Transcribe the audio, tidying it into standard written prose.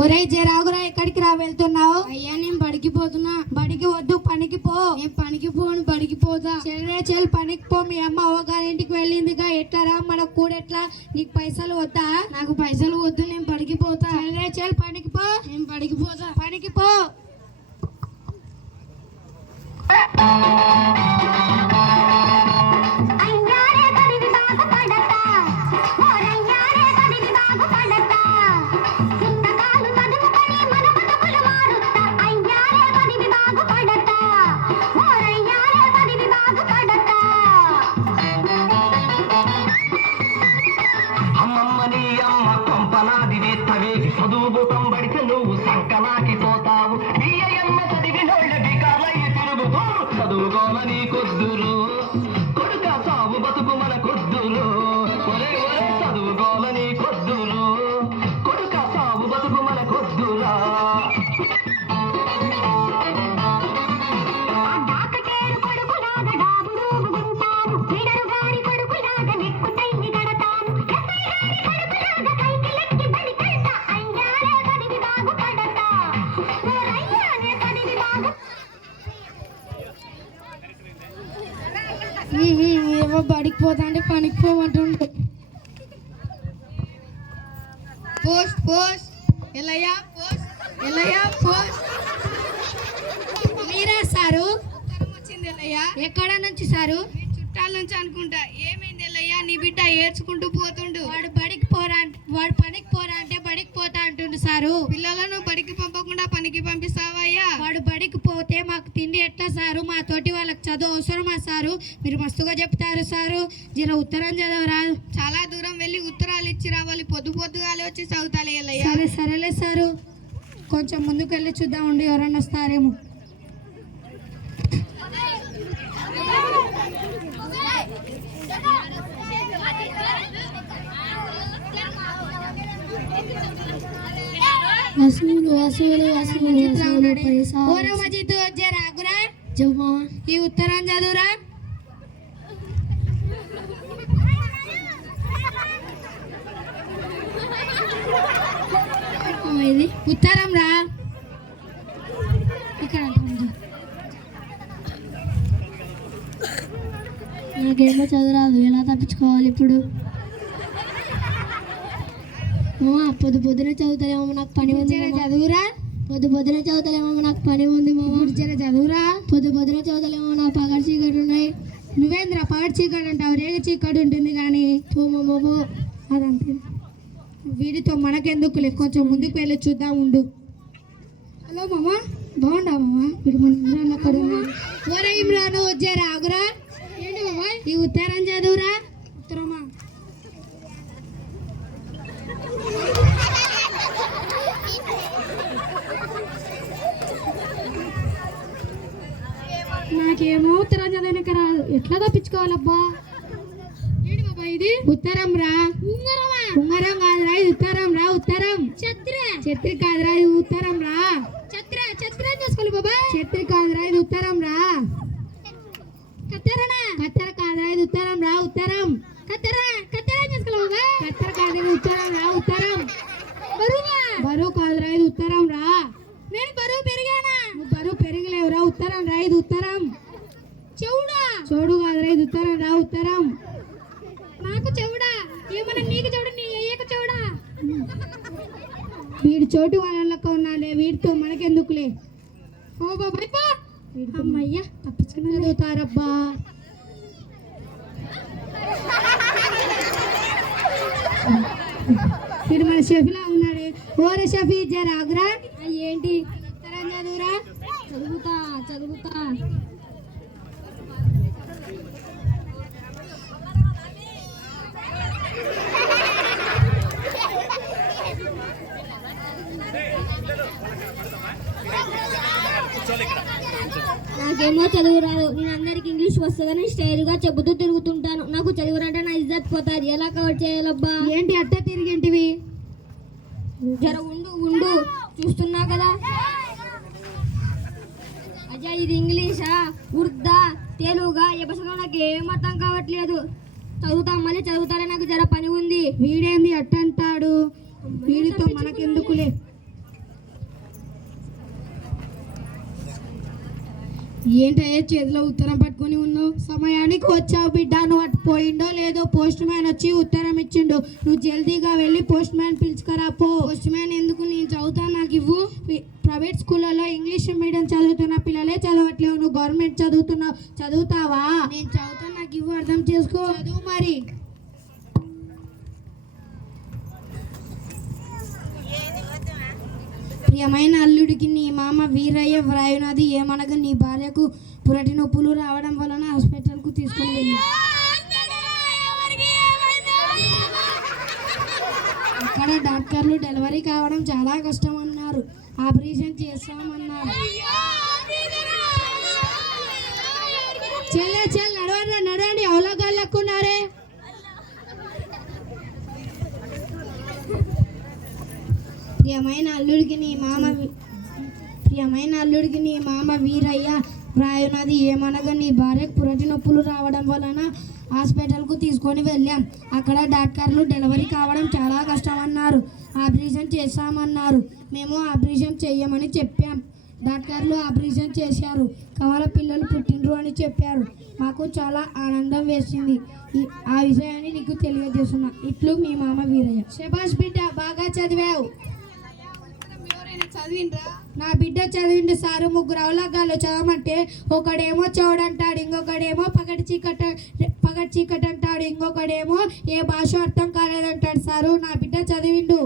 ఒరే జరాగురా, ఎక్కడికి రా వెళ్తున్నావు? అయ్యా నేను బడికి పోతున్నా. బడికి వద్దు, పనికి పో. నేను పనికి పోను, బడికి పోతా. చెల్ పనికి పో. మీ అమ్మ అవ్వగారింటికి వెళ్ళిందిగా, ఎట్లా రా? మన కూడెట్లా? నీకు పైసలు వద్దా? నాకు పైసలు వద్దు, నేను బడికి పోతా. చెల్ పనికి పో. నేను బడికి పోతా. పనికి పో. ఏమో బడికి పోతా అంటే పనికి పోమంటుండు. పోస్ట్ పోస్ట్ ఎలయ్యా పోస్ట్ ఎలయ్యా పోస్ట్. మీరా సారు? వచ్చింది ఎలయ్యా. ఎక్కడ నుంచి సారు? చుట్టాల నుంచి అనుకుంటా. ఏమైంది ఎలయ్యా? నీ బిడ్డ ఏడ్చుకుంటూ పోతుండు. వాడు పనికి పోరా అంటే బడికి పోతా అంటుండు సారు. పిల్లలను బడికి పంపకుండా పనికి పంపిస్తావయ్యా? వాడు బడికి పోతే మాకు తిండి ఎట్లా సారు? మా తోటి వాళ్ళకి చదువు అవసరమా సారు? మీరు మస్తుగా చెప్తారు సారు. జర ఉత్తరం చదవరా. చాలా దూరం వెళ్ళి ఉత్తరాలు ఇచ్చి రావాలి. పొద్దుగాలే వచ్చి చదువుతాలే ఎలయ్యా. సరేలే సారు. కొంచెం ముందుకు వెళ్ళి చూద్దాం ఉండి, ఎవరన్నా వస్తారేమో. ఈ ఉత్తరం చదువురా. ఇది ఉత్తరం రా. ఇక్కడ నాకేమో చదువురాదు, ఎలా తప్పించుకోవాలి ఇప్పుడు? పొద్దున చదువుతాలేమో, నాకు పని ఉంది. చదువురా. పొద్దున చదువుతాలేమో, నాకు పని ఉంది మామ. చదువురా. పొద్దున చదువుతాలేమో, నా పగటి చీకటి ఉన్నాయి. నువ్వేంద్రా పగటి చీకటి అంటావు? రేగ చీకటి ఉంటుంది కానీ. పో మామ పో. అదంతే. వీడితో మనకెందుకులే, కొంచెం ముందుకు వెళ్ళి చూద్దాం ఉండు. హలో మామ, బాగుండా మామ? వీడు మన ఇమ్రాన్ అక్కడ ఉన్నాడు. ఓరే ఇమ్రాన్, వచ్చారా? ఆగురా. ఏంటి మామ? ఈ ఉత్తరం చదువురా. ఉత్తరమా? నాకేమో ఉత్తరం చదవనిక రాదు, ఎట్లా తప్పించుకోవాలబ్బా? ఏంటి బాబా ఇది? ఉత్తరం రా. ఉంగరం కాదురా, ఇది ఉత్తరం రా. ఉత్తరం. ఛత్రి కాదురా, ఇది ఉత్తరం రా. ఛత్రి చేసుకోవాలి బాబా. ఛత్రి కాదురా, ఇది ఉత్తరం రా. కత్తెర కాదురా, ఇది ఉత్తరం రా. ఉత్తరం. కత్తెర చేసుకోవాలి బాబా. కత్తెర కాదు, ఇది ఉత్తరం రా. ఉత్తరం. బరువు కాదురా, ఇది ఉత్తరం రా. నేను బరువు పెరిగానా? నువ్వు బరువు పెరగలేవురా. ఉత్తరం రా, ఇది ఉత్తరం. చెవుడు కాదురా, ఇది ఉత్తరం రా. ఉత్తరం. నాకు చెవుడా? ఏమన్నా నీకు చెవుడు, నీ అయ్యకు చెవుడా? వీడి చోటు వాళ్ళక్క ఉన్నాలే, వీడితో మనకెందుకులే. ఓ బాబాయ్ పా. అమ్మయ్యా, తప్పించుకుని చదువుతారబ్బా. వీడు మన షఫీలా ఉన్నాడే. ఓరే షఫీ, జరాగురా. ఏంటి? ఉత్తరం చదువురా. చదువుతా. నాకేమో చదువు రాదు. నేను అందరికి ఇంగ్లీష్ వస్తుందని స్టైల్గా చెబుతూ తిరుగుతుంటాను. నాకు చదువురంటే నా ఇజ్జత్ పోతుంది. ఎలా కవర్ చేయాలబ్బా? ఏంటి అట్ట తిరిగేంటివి? జర ఉండు చూస్తున్నా కదా. అజయ్, ఇది ఇంగ్లీషా, ఉర్దా, తెలుగా, ఏ భాషలో నాకు ఏం అర్థం కావట్లేదు. మళ్ళీ చదువుతారే, నాకు జర పని ఉంది. వీడేంది అట్టంటాడు? వీడితో మనకెందుకులే. ఏంటయ్యే చేతిలో ఉత్తరం పట్టుకొని ఉన్నావు? సమయానికి వచ్చావు బిడ్డ. నువ్వు అటు పోయిండో లేదో పోస్ట్ మ్యాన్ వచ్చి ఉత్తరం ఇచ్చిండు. నువ్వు జల్దీగా వెళ్ళి పోస్ట్ మ్యాన్ పిలుచుకరా పో. పోస్ట్ మ్యాన్ ఎందుకు? నేను చదువుతాను, నాకు ఇవ్వు. ప్రైవేట్ స్కూళ్ళలో ఇంగ్లీష్ మీడియం చదువుతున్న పిల్లలే చదవట్లేవు. నువ్వు గవర్నమెంట్ చదువుతున్నావు, చదువుతావా? నేను చదువుతాను, నాకు ఇవ్వు, అర్థం చేసుకో. చదువు మరి. ప్రియమైన అల్లుడికి నీ మామ వీరయ్య వ్రాయునది ఏమనగా నీ భార్యకు పురటి నొప్పులు రావడం వలన హాస్పిటల్కు తీసుకొని వెళ్ళి అక్కడ డాక్టర్లు డెలివరీ కావడం చాలా కష్టం అన్నారు. ఆపరేషన్ చేస్తామన్నారు. నడవండి నడవండి, అవలోగాలు లెక్కున్నారే. ప్రియమైన అల్లుడికి నీ మామ వీరయ్య వ్రాయునది ఏమనగా నీ భార్యకు పురటి నొప్పులు రావడం వలన హాస్పిటల్కు తీసుకొని వెళ్ళాం. అక్కడ డాక్టర్లు డెలివరీ కావడం చాలా కష్టం అన్నారు. ఆపరేషన్ చేస్తామన్నారు. మేము ఆపరేషన్ చెయ్యమని చెప్పాం. డాక్టర్లు ఆపరేషన్ చేశారు. కమల పిల్లలు పుట్టినరు అని చెప్పారు. మాకు చాలా ఆనందం వేసింది. ఆ విషయాన్ని నీకు తెలియజేస్తున్నా. ఇట్లు మీ మామ వీరయ్య. శభాష్ బిడ్డ, బాగా చదివావు. చదివిండ్రా? నా బిడ్డ చదివిండు సారు. ముగ్గురు అవలాగాలు చదవమంటే ఒకడేమో చౌడంటాడు, ఇంకొకడేమో పగటి చీకటి అంటాడు, ఇంకొకడేమో ఏ భాష అర్థం కాలేదంటాడు సారు. నా బిడ్డ చదివిండు.